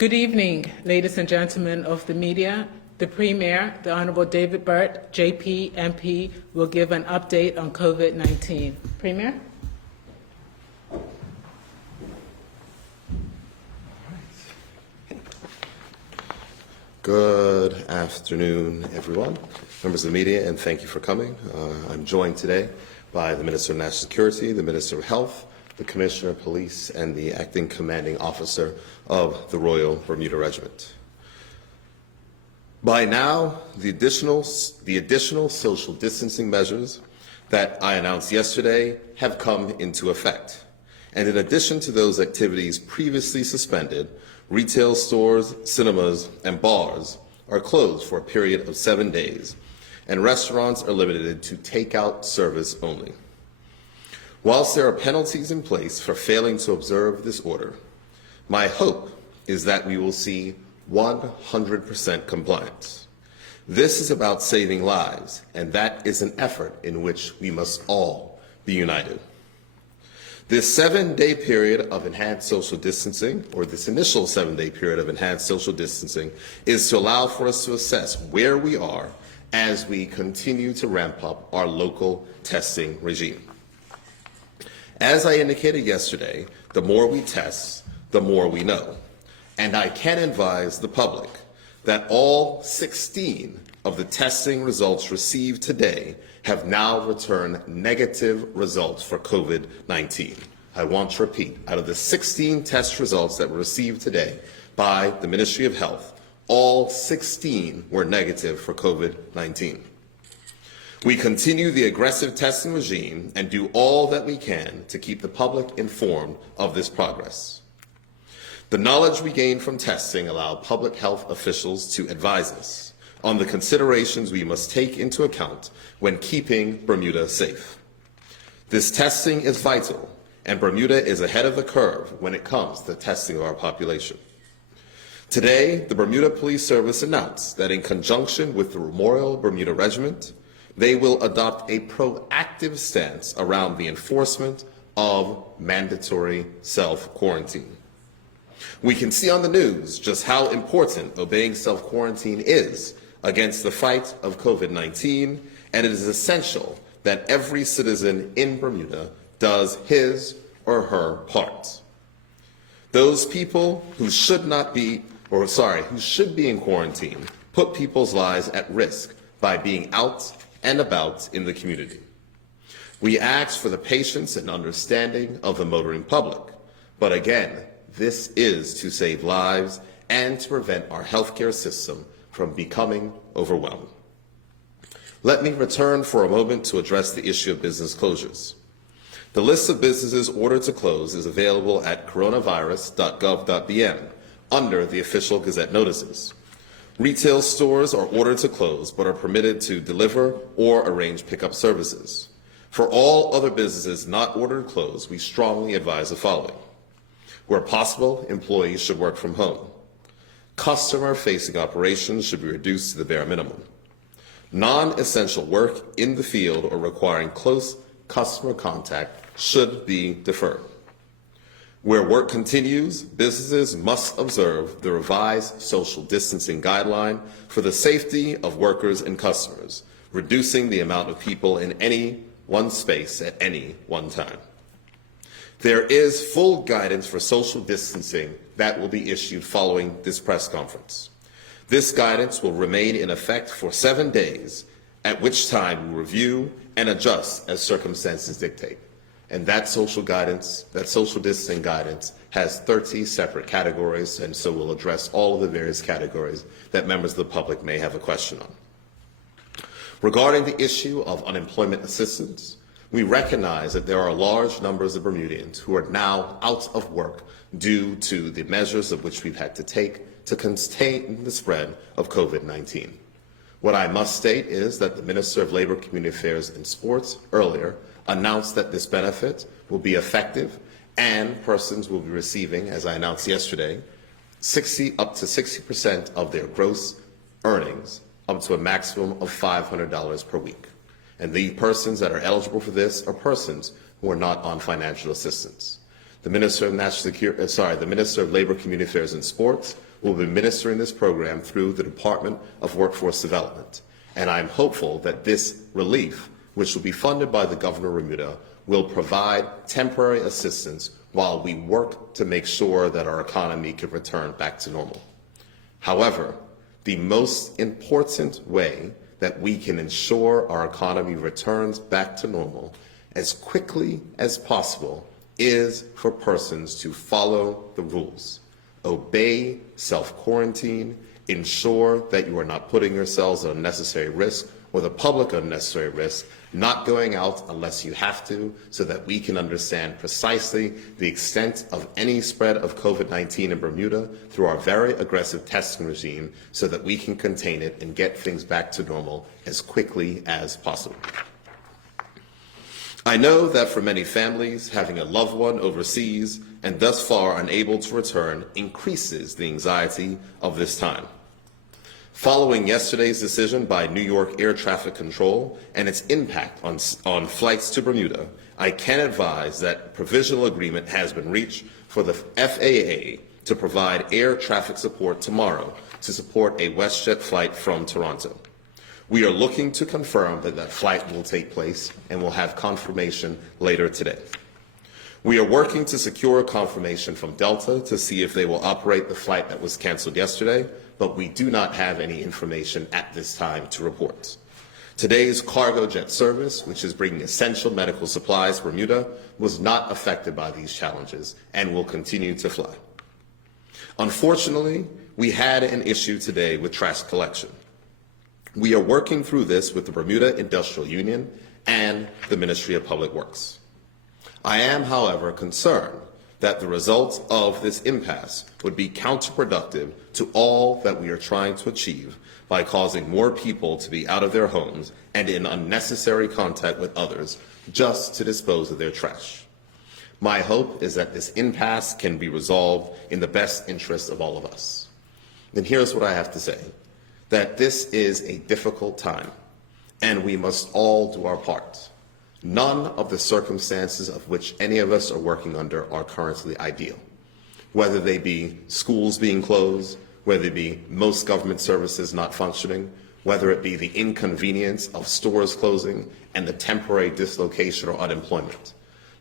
Good evening, ladies and gentlemen of the media. The Premier, the Honorable David Burt, JP, MP, will give an update on COVID-19. Premier? Good afternoon, everyone, members of the media, and thank you for coming. I'm joined today by the Minister of National Security, the Minister of Health, the Commissioner of Police, and the Acting Commanding Officer of the Royal Bermuda Regiment. By now, the additional social distancing measures that I announced yesterday have come into effect. And in addition to those activities previously suspended, retail stores, cinemas, and bars are closed for a period of 7 days, and restaurants are limited to takeout service only. Whilst there are penalties in place for failing to observe this order, my hope is that we will see 100% compliance. This is about saving lives, and that is an effort in which we must all be united. This 7-day period of enhanced social distancing, or this initial 7-day period of enhanced social distancing, is to allow for us to assess where we are as we continue to ramp up our local testing regime. As I indicated yesterday, the more we test, the more we know. And I can advise the public that all 16 of the testing results received today have now returned negative results for COVID-19. I want to repeat, out of the 16 test results that were received today by the Ministry of Health, all 16 were negative for COVID-19. We continue the aggressive testing regime and do all that we can to keep the public informed of this progress. The knowledge we gain from testing allow public health officials to advise us on the considerations we must take into account when keeping Bermuda safe. This testing is vital, and Bermuda is ahead of the curve when it comes to testing of our population. Today, the Bermuda Police Service announced that in conjunction with the Royal Bermuda Regiment, they will adopt a proactive stance around the enforcement of mandatory self-quarantine. We can see on the news just how important obeying self-quarantine is against the fight of COVID-19, and it is essential that every citizen in Bermuda does his or her part. Those people who should be in quarantine put people's lives at risk by being out and about in the community. We ask for the patience and understanding of the motoring public, but again, this is to save lives and to prevent our healthcare system from becoming overwhelmed. Let me return for a moment to address the issue of business closures. The list of businesses ordered to close is available at coronavirus.gov.bm under the official Gazette notices. Retail stores are ordered to close but are permitted to deliver or arrange pickup services. For all other businesses not ordered closed, we strongly advise the following. Where possible, employees should work from home. Customer-facing operations should be reduced to the bare minimum. Non-essential work in the field or requiring close customer contact should be deferred. Where work continues, businesses must observe the revised social distancing guideline for the safety of workers and customers, reducing the amount of people in any one space at any one time. There is full guidance for social distancing that will be issued following this press conference. This guidance will remain in effect for 7 days, at which time we will review and adjust as circumstances dictate. And that social distancing guidance has 30 separate categories, and so we'll address all of the various categories that members of the public may have a question on. Regarding the issue of unemployment assistance, we recognize that there are large numbers of Bermudians who are now out of work due to the measures of which we've had to take to contain the spread of COVID-19. What I must state is that the Minister of Labor, Community Affairs and Sports earlier announced that this benefit will be effective and persons will be receiving, as I announced yesterday, up to 60% of their gross earnings, up to a maximum of $500 per week. And the persons that are eligible for this are persons who are not on financial assistance. The Minister of Labor, Community Affairs and Sports will be administering this program through the Department of Workforce Development. And I'm hopeful that this relief, which will be funded by the Governor of Bermuda, will provide temporary assistance while we work to make sure that our economy can return back to normal. However, the most important way that we can ensure our economy returns back to normal as quickly as possible is for persons to follow the rules, obey self-quarantine, ensure that you are not putting yourselves at unnecessary risk or the public at unnecessary risk, not going out unless you have to, so that we can understand precisely the extent of any spread of COVID-19 in Bermuda through our very aggressive testing regime so that we can contain it and get things back to normal as quickly as possible. I know that for many families, having a loved one overseas and thus far unable to return increases the anxiety of this time. Following yesterday's decision by New York Air Traffic Control and its impact on flights to Bermuda, I can advise that a provisional agreement has been reached for the FAA to provide air traffic support tomorrow to support a WestJet flight from Toronto. We are looking to confirm that that flight will take place and will have confirmation later today. We are working to secure confirmation from Delta to see if they will operate the flight that was canceled yesterday, but we do not have any information at this time to report. Today's cargo jet service, which is bringing essential medical supplies to Bermuda, was not affected by these challenges and will continue to fly. Unfortunately, we had an issue today with trash collection. We are working through this with the Bermuda Industrial Union and the Ministry of Public Works. I am, however, concerned that the results of this impasse would be counterproductive to all that we are trying to achieve by causing more people to be out of their homes and in unnecessary contact with others just to dispose of their trash. My hope is that this impasse can be resolved in the best interest of all of us. And here's what I have to say, that this is a difficult time, and we must all do our part. None of the circumstances of which any of us are working under are currently ideal, whether they be schools being closed, whether it be most government services not functioning, whether it be the inconvenience of stores closing and the temporary dislocation or unemployment.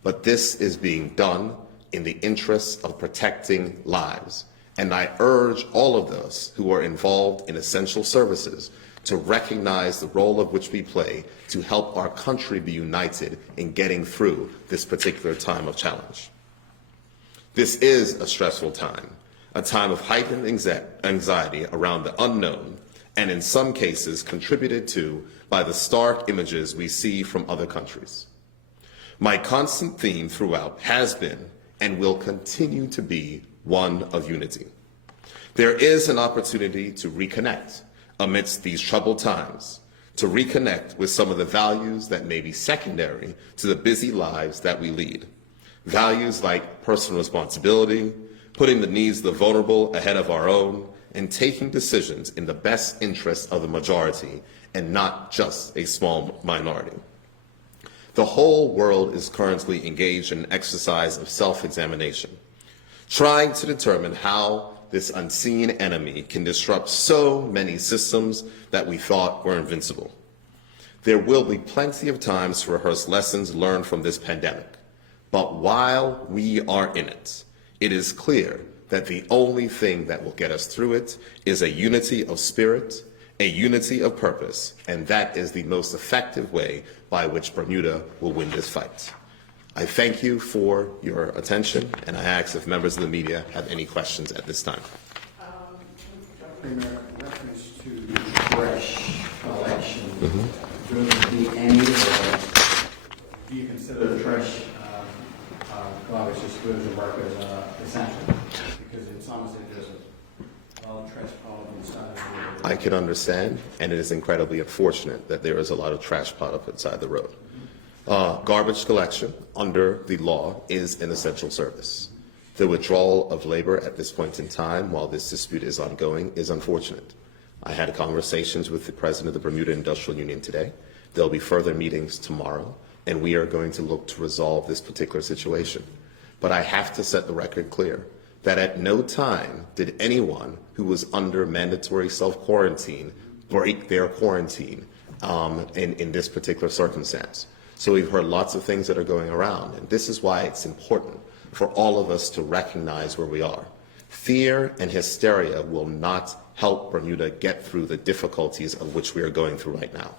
But this is being done in the interests of protecting lives. And I urge all of those who are involved in essential services to recognize the role of which we play to help our country be united in getting through this particular time of challenge. This is a stressful time, a time of heightened anxiety around the unknown, and in some cases contributed to by the stark images we see from other countries. My constant theme throughout has been and will continue to be one of unity. There is an opportunity to reconnect amidst these troubled times, to reconnect with some of the values that may be secondary to the busy lives that we lead. Values like personal responsibility, putting the needs of the vulnerable ahead of our own, and taking decisions in the best interest of the majority and not just a small minority. The whole world is currently engaged in an exercise of self-examination, trying to determine how this unseen enemy can disrupt so many systems that we thought were invincible. There will be plenty of times to rehearse lessons learned from this pandemic. But while we are in it, it is clear that the only thing that will get us through it is a unity of spirit, a unity of purpose, and that is the most effective way by which Bermuda will win this fight. I thank you for your attention, and I ask if members of the media have any questions at this time. Premier, in reference to trash collection, will there be any, or do you consider the trash garbage disposal workers essential? Because it's almost like there's a lot of trash piled on the side of the road. I can understand, and it is incredibly unfortunate that there is a lot of trash piled up inside the road. Garbage collection under the law is an essential service. The withdrawal of labor at this point in time while this dispute is ongoing is unfortunate. I had conversations with the president of the Bermuda Industrial Union today. There'll be further meetings tomorrow, and we are going to look to resolve this particular situation. But I have to set the record clear. that at no time did anyone who was under mandatory self-quarantine break their quarantine in this particular circumstance. So we've heard lots of things that are going around, and this is why it's important for all of us to recognize where we are. Fear and hysteria will not help Bermuda get through the difficulties of which we are going through right now.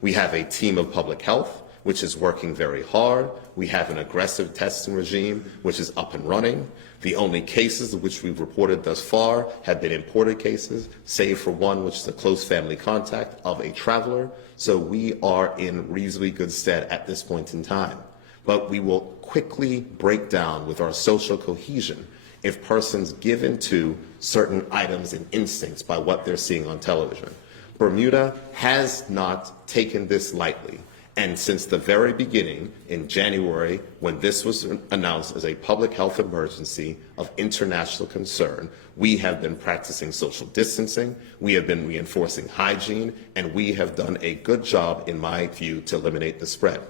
We have a team of public health which is working very hard. We have an aggressive testing regime which is up and running. The only cases of which we've reported thus far have been imported cases, save for one which is a close family contact of a traveler. So we are in reasonably good stead at this point in time. But we will quickly break down with our social cohesion if persons give in to certain items and instincts by what they're seeing on television. Bermuda has not taken this lightly. And since the very beginning, in January, when this was announced as a public health emergency of international concern, we have been practicing social distancing, we have been reinforcing hygiene, and we have done a good job, in my view, to eliminate the spread.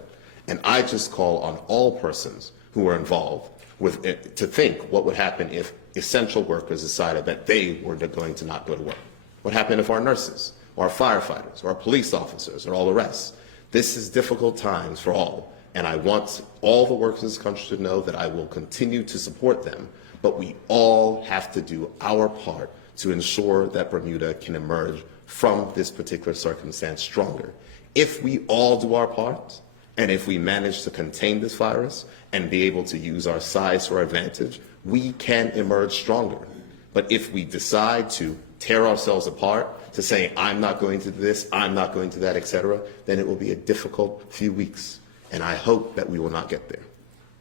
And I just call on all persons who are involved with it to think what would happen if essential workers decided that they were going to not go to work. What happened if our nurses, or our firefighters, or our police officers, or all the rest? This is difficult times for all, and I want all the workers in this country to know that I will continue to support them, but we all have to do our part to ensure that Bermuda can emerge from this particular circumstance stronger. If we all do our part, and if we manage to contain this virus and be able to use our size to our advantage, we can emerge stronger. But if we decide to tear ourselves apart, to say, I'm not going to this, I'm not going to that, etc., then it will be a difficult few weeks. And I hope that we will not get there.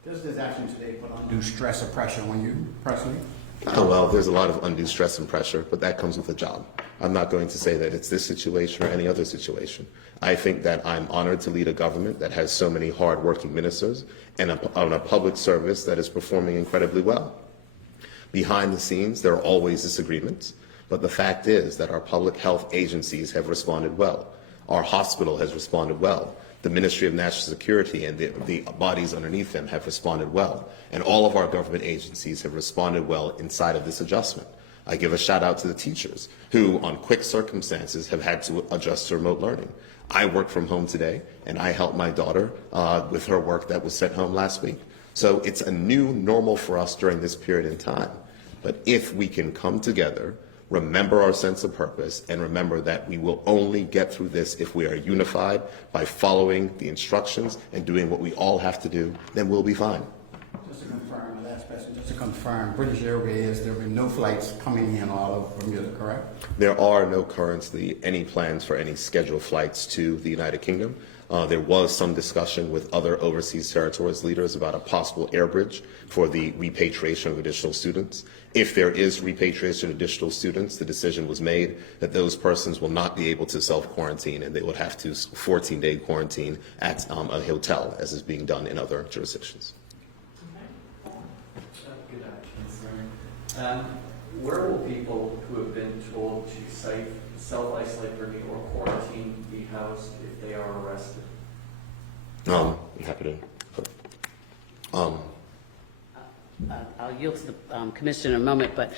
Does this action today put undue stress or pressure on you personally? Oh, well, there's a lot of undue stress and pressure, but that comes with a job. I'm not going to say that it's this situation or any other situation. I think that I'm honored to lead a government that has so many hard-working ministers and on a public service that is performing incredibly well. Behind the scenes, there are always disagreements. But the fact is that our public health agencies have responded well. Our hospital has responded well. The Ministry of National Security and the bodies underneath them have responded well. And all of our government agencies have responded well inside of this adjustment. I give a shout out to the teachers who, on quick circumstances, have had to adjust to remote learning. I work from home today, and I helped my daughter with her work that was sent home last week. So it's a new normal for us during this period in time. But if we can come together, remember our sense of purpose, and remember that we will only get through this if we are unified by following the instructions and doing what we all have to do, then we'll be fine. Just to confirm, the last question, just to confirm, British Airways, there will be no flights coming in all of Bermuda, correct? There are no currently any plans for any scheduled flights to the United Kingdom. There was some discussion with other overseas territories leaders about a possible air bridge for the repatriation of additional students. If there is repatriation of additional students, the decision was made that those persons will not be able to self-quarantine, and they would have to 14-day quarantine at a hotel, as is being done in other jurisdictions. Good action, where will people who have been told to self-isolate or quarantine be housed if they are arrested? I'm happy to. I'll yield to the Commissioner in a moment, but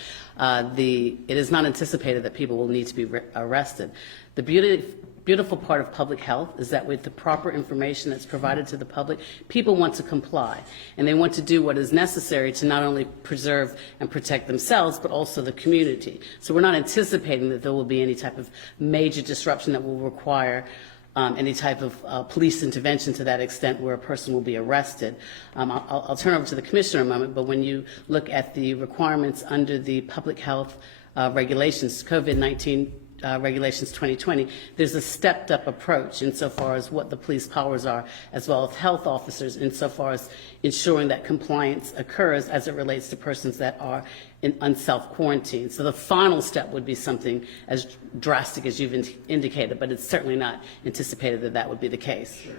it is not anticipated that people will need to be arrested. The beautiful part of public health is that with the proper information that's provided to the public, people want to comply, and they want to do what is necessary to not only preserve and protect themselves, but also the community. So we're not anticipating that there will be any type of major disruption that will require any type of police intervention to that extent where a person will be arrested. I'll turn over to the Commissioner in a moment, but when you look at the requirements under the public health regulations, COVID-19 Regulations 2020, there's a stepped-up approach insofar as what the police powers are, as well as health officers, insofar as ensuring that compliance occurs as it relates to persons that are in self-quarantine. So the final step would be something as drastic as you've indicated, but it's certainly not anticipated that that would be the case. Sure,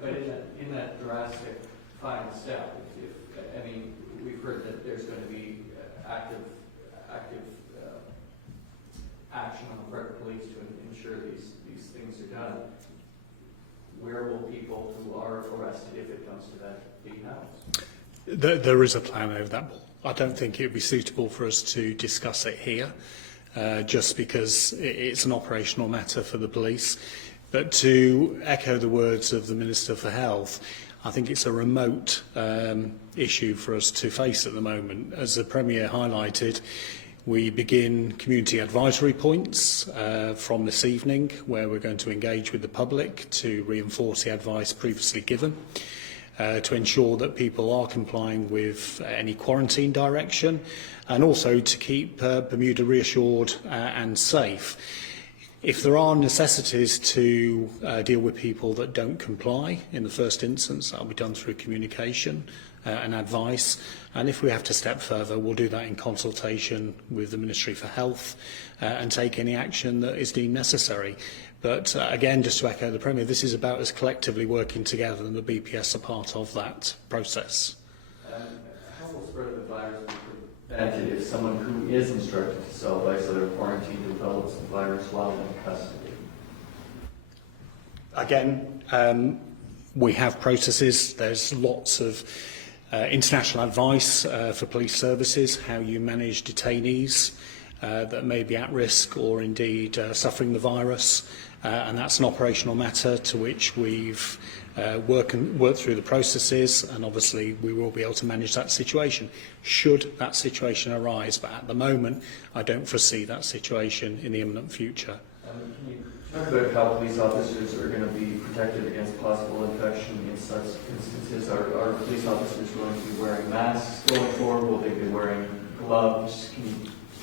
but in that drastic final step, I mean, we've heard that there's going to be active action on the part of police to ensure these things are done. Where will people who are arrested, if it comes to that, be housed? There is a plan over that. I don't think it would be suitable for us to discuss it here, just because it's an operational matter for the police. But to echo the words of the Minister for Health, I think it's a remote issue for us to face at the moment. As the Premier highlighted, we begin community advisory points from this evening, where we're going to engage with the public to reinforce the advice previously given, to ensure that people are complying with any quarantine direction, and also to keep Bermuda reassured and safe. If there are necessities to deal with people that don't comply in the first instance, that will be done through communication and advice. And if we have to step further, we'll do that in consultation with the Ministry for Health and take any action that is deemed necessary. But again, just to echo the Premier, this is about us collectively working together, and the BPS are part of that process. How will spread of the virus be prevented if someone who is instructed to self-isolate or quarantine develops the virus while in custody? Again, we have processes. There's lots of international advice for police services, how you manage detainees that may be at risk or indeed suffering the virus. And that's an operational matter to which we've worked through the processes, and obviously we will be able to manage that situation should that situation arise. But at the moment, I don't foresee that situation in the imminent future. Can you talk about how police officers are going to be protected against possible infection in such instances? Are police officers going to be wearing masks going forward? Will they be wearing gloves? Can you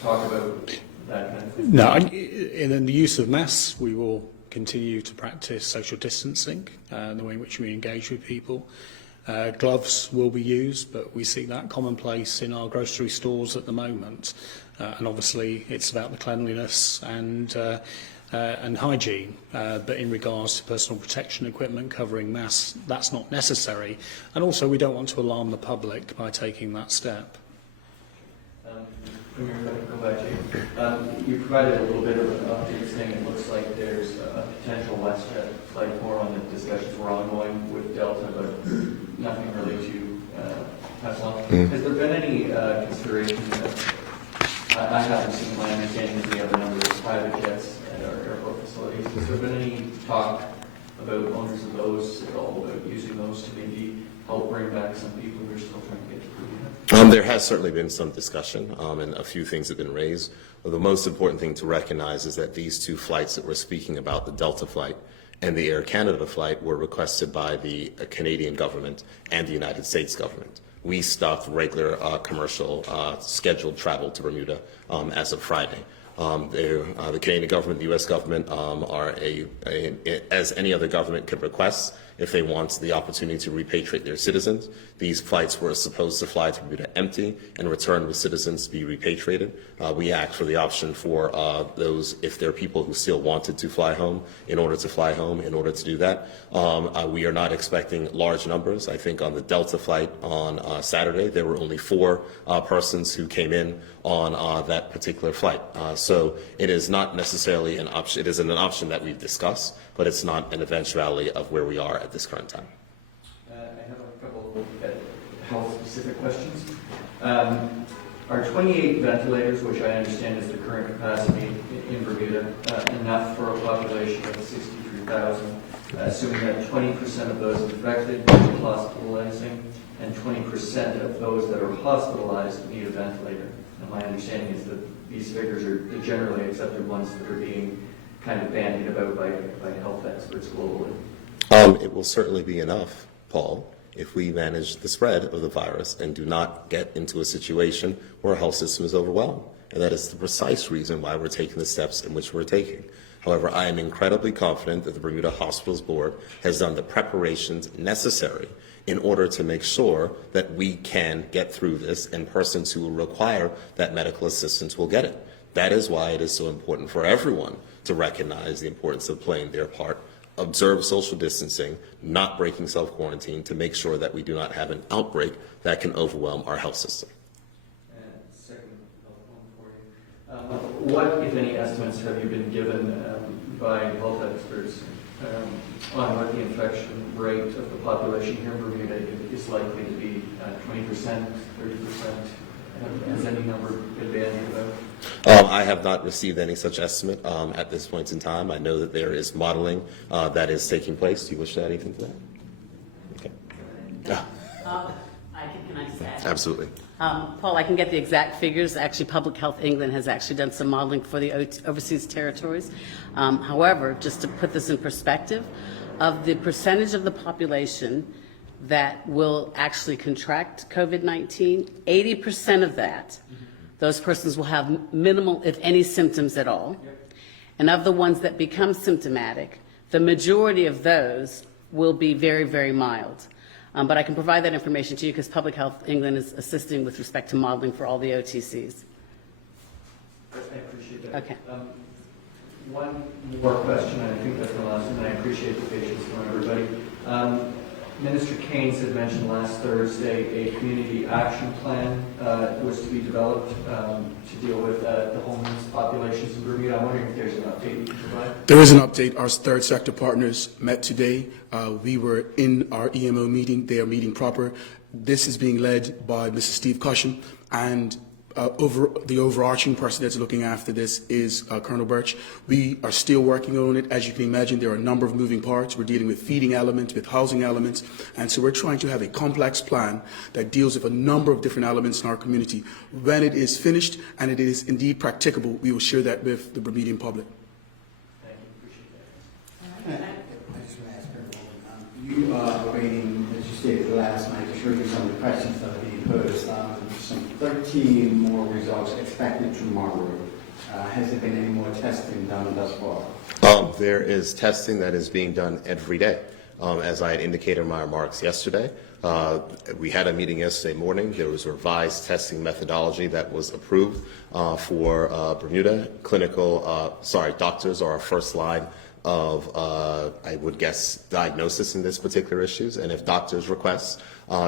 talk about that kind of thing? No, in the use of masks, we will continue to practice social distancing, the way in which we engage with people. Gloves will be used, but we see that commonplace in our grocery stores at the moment. And obviously, it's about the cleanliness and hygiene. But in regards to personal protection equipment covering masks, that's not necessary. And also, we don't want to alarm the public by taking that step. Premier, if I can go back to you. You provided a little bit of an update saying it looks like there's a potential WestJet flight. More on the discussions we're ongoing with Delta, but nothing really to pass on. Has there been any consideration that I haven't seen, my understanding is we have a number of private jets at our airport facilities. Has there been any talk about owners of those at all, about using those to maybe help bring back some people who are still trying to get to Bermuda? There has certainly been some discussion, and a few things have been raised. But the most important thing to recognize is that these two flights that we're speaking about, the Delta flight and the Air Canada flight, were requested by the Canadian government and the United States government. We stopped regular commercial scheduled travel to Bermuda as of Friday. The Canadian government, the U.S. government are as any other government could request if they want the opportunity to repatriate their citizens. These flights were supposed to fly to Bermuda empty and return with citizens to be repatriated. We asked for the option for those, if there are people who still wanted to fly home, in order to fly home, in order to do that. We are not expecting large numbers. I think on the Delta flight on Saturday, there were only 4 persons who came in on that particular flight. So it is not necessarily an option. It is an option that we've discussed, but it's not an eventuality of where we are at this current time. I have a couple of health-specific questions. Are 28 ventilators, which I understand is the current capacity in Bermuda, enough for a population of 63,000, assuming that 20% of those infected need hospitalizing and 20% of those that are hospitalized need a ventilator? And my understanding is that these figures are the generally accepted ones that are being kind of bandied about by health experts globally. It will certainly be enough, Paul, if we manage the spread of the virus and do not get into a situation where our health system is overwhelmed. And that is the precise reason why we're taking the steps in which we're taking. However, I am incredibly confident that the Bermuda Hospitals Board has done the preparations necessary in order to make sure that we can get through this, and persons who will require that medical assistance will get it. That is why it is so important for everyone to recognize the importance of playing their part, observe social distancing, not breaking self-quarantine, to make sure that we do not have an outbreak that can overwhelm our health system. And second one for you. What, if any, estimates have you been given by health experts on what the infection rate of the population here in Bermuda is likely to be? 20%, 30%? Has any number been bandied about? I have not received any such estimate at this point in time. I know that there is modeling that is taking place. Do you wish to add anything to that? Okay. Can I just add? Absolutely. Paul, I can get the exact figures. Actually, Public Health England has actually done some modeling for the overseas territories. However, just to put this in perspective, of the percentage of the population that will actually contract COVID-19, 80% of that, those persons will have minimal, if any, symptoms at all. And of the ones that become symptomatic, the majority of those will be very, very mild. But I can provide that information to you because Public Health England is assisting with respect to modeling for all the OTCs. I appreciate that. Okay. One more question, and I think that's the last one, and I appreciate the patience from everybody. Minister Keynes had mentioned last Thursday a community action plan was to be developed to deal with the homeless populations in Bermuda. I'm wondering if there's an update you can provide. There is an update. Our third sector partners met today. We were in our EMO meeting. They are meeting proper. This is being led by Mr. Steve Cushion, and the overarching person that's looking after this is Colonel Birch. We are still working on it. As you can imagine, there are a number of moving parts. We're dealing with feeding elements, with housing elements, and so we're trying to have a complex plan that deals with a number of different elements in our community. When it is finished and it is indeed practicable, we will share that with the Bermudian public. Thank you. Appreciate that. I just want to ask everyone, you are awaiting, as you stated last night, to show you some of the questions that are being posed. Some 13 more results expected tomorrow. Has there been any more testing done thus far? There is testing that is being done every day. As I had indicated in my remarks yesterday, we had a meeting yesterday morning. There was a revised testing methodology that was approved for Bermuda. Doctors are our first line of, I would guess, diagnosis in this particular issues. And if doctors request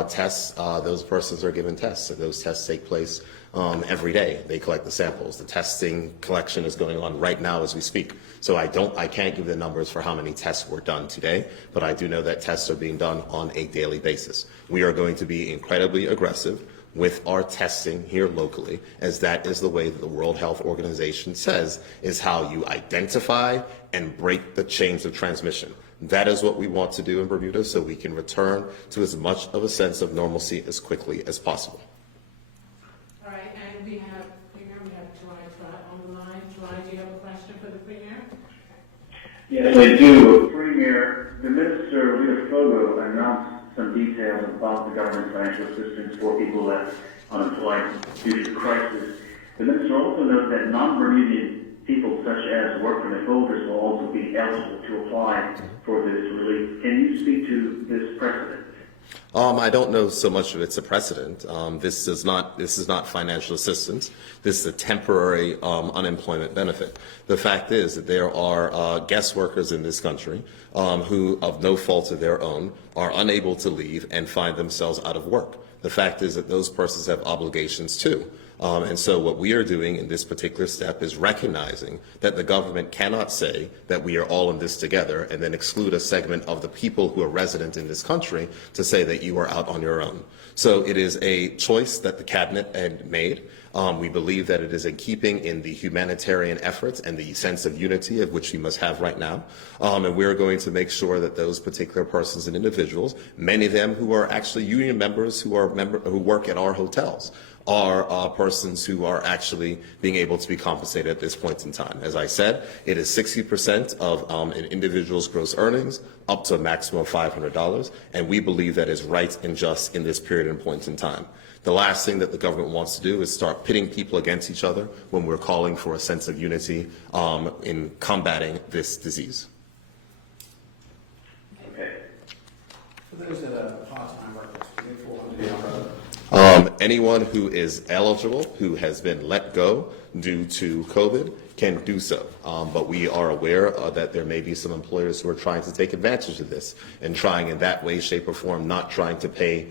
tests, those persons are given tests. So those tests take place every day. They collect the samples. The testing collection is going on right now as we speak. So I can't give the numbers for how many tests were done today, but I do know that tests are being done on a daily basis. We are going to be incredibly aggressive with our testing here locally, as that is the way that the World Health Organization says is how you identify and break the chains of transmission. That is what we want to do in Bermuda, so we can return to as much of a sense of normalcy as quickly as possible. All right, and we have Joy Trott on the line. Joy, do you have a question for the Premier? Yes, I do. Premier, the Minister, Leah Fogo, announced some details about the government financial assistance for people that are unemployed due to the crisis. The Minister also noted that non-Bermudian people such as work permit holders will also be eligible to apply for this relief. Can you speak to this precedent? I don't know so much if it's a precedent. This is not financial assistance. This is a temporary unemployment benefit. The fact is that there are guest workers in this country who, of no fault of their own, are unable to leave and find themselves out of work. The fact is that those persons have obligations too. And so what we are doing in this particular step is recognizing that the government cannot say that we are all in this together and then exclude a segment of the people who are resident in this country to say that you are out on your own. So it is a choice that the cabinet had made. We believe that it is in keeping in the humanitarian efforts and the sense of unity of which we must have right now. And we're going to make sure that those particular persons and individuals, many of them who are actually union members who work at our hotels, are persons who are actually being able to be compensated at this point in time. As I said, it is 60% of an individual's gross earnings up to a maximum of $500, and we believe that is right and just in this period and point in time. The last thing that the government wants to do is start pitting people against each other when we're calling for a sense of unity in combating this disease. Okay. For those that are part-time workers, they fall under the umbrella. Anyone who is eligible, who has been let go due to COVID, can do so. But we are aware that there may be some employers who are trying to take advantage of this and trying in that way, shape, or form, not trying to pay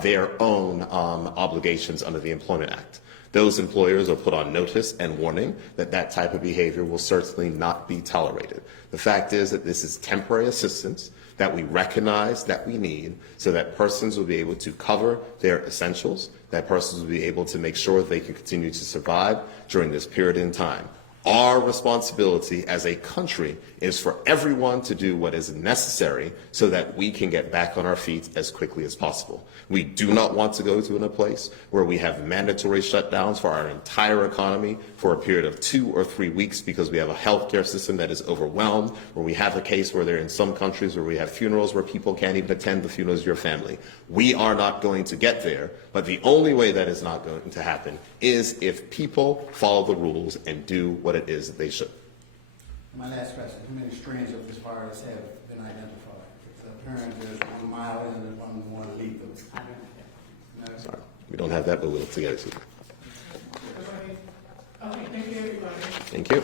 their own obligations under the Employment Act. Those employers are put on notice and warning that that type of behavior will certainly not be tolerated. The fact is that this is temporary assistance that we recognize that we need so that persons will be able to cover their essentials, that persons will be able to make sure they can continue to survive during this period in time. Our responsibility as a country is for everyone to do what is necessary so that we can get back on our feet as quickly as possible. We do not want to go to a place where we have mandatory shutdowns for our entire economy for a period of 2 or 3 weeks because we have a healthcare system that is overwhelmed, where we have a case where there are in some countries where we have funerals where people can't even attend the funerals of your family. We are not going to get there, but the only way that is not going to happen is if people follow the rules and do what it is that they should. My last question, how many strands of this virus have been identified? It's apparent there's one mild and there's one more lethal. I don't know. No? Sorry, we don't have that, but we'll get it to you. Okay, thank you, everybody. Thank you.